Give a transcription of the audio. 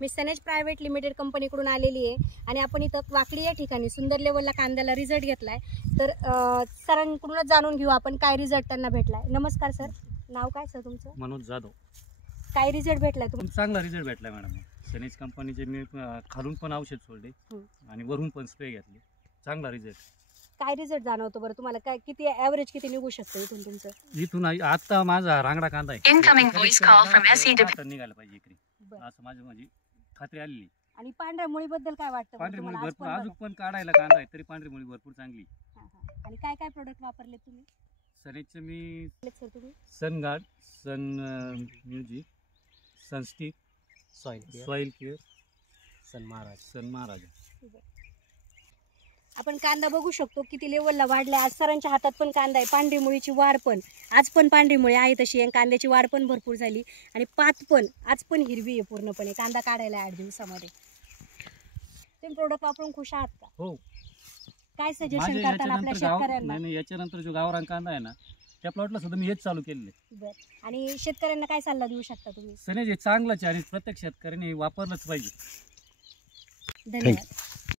मी सनेज private limited कंपनीकडून आलेली आहे आणि आपण इथं वाकडी या ठिकाणी सुंदर लेवलला कांद्याला रिझल्ट घेतलाय। तर सरांकडूनच जाणून घेऊ आपण काय रिझल्ट त्यांना भेटलाय। नमस्कार सर, नाव काय सर तुमचं? मनोज जाधव। काय रिझल्ट भेटलाय तुम्हाला? चांगला रिझल्ट भेटलाय मॅडम। सनेज कंपनीचे मी खालून पण औषध सोडले आणि वरून पण स्प्रे घेतले, चांगला रिझल्ट। काय रिझल्ट जाणवतो बरं तुम्हाला? काय किती ॲव्हरेज किती निघू शकतं इथून तुमचं? इथून आता माझा रांगडा कांदा आहे, incoming voice call from SE निघाला पाहिजे इकडे, असं माझं म्हणजे खात्री आलेली। आणि पांढऱ्या मुळीबद्दल काय वाटतं? पांढरी मुळी भरपूर अजून पण काढायला कांदा आहे तरी पांढरी मुळी भरपूर चांगली। आणि काय काय प्रोडक्ट वापरले तुम्ही? सनेजचे मी सर तुम्ही सन guard, Sun Music, सनस्टिक, soil care, सन महाराज। आपण कांदा बघू शकतो किती लेवलला वाढलाय। आज सरांच्या हातात पण कांदा आहे, पांढरी मुळीची वाढ पण आज पण पांढरी मुळी आहे तशी आहे, कांद्याची वाढ पण भरपूर झाली आणि पात पण आज पण हिरवी आहे पूर्णपणे। कांदा काढायला 8 दिवसामध्ये। तुम्ही प्रोडक्ट वापरून खुश आहात का? हो। काय सजेशन करताना आपल्या शेतकऱ्यांना? नाही, याच्यानंतर जो गावरान कांदा आहे ना त्या प्लॉटला सुद्धा मी हेच चालू केलेलं आहे। बरं, आणि शेतकऱ्यांना काय सल्ला देऊ शकता तुम्ही? सनेज हे चांगलंच आहे आणि प्रत्येक शेतकऱ्याने वापरलंच पाहिजे। धन्यवाद।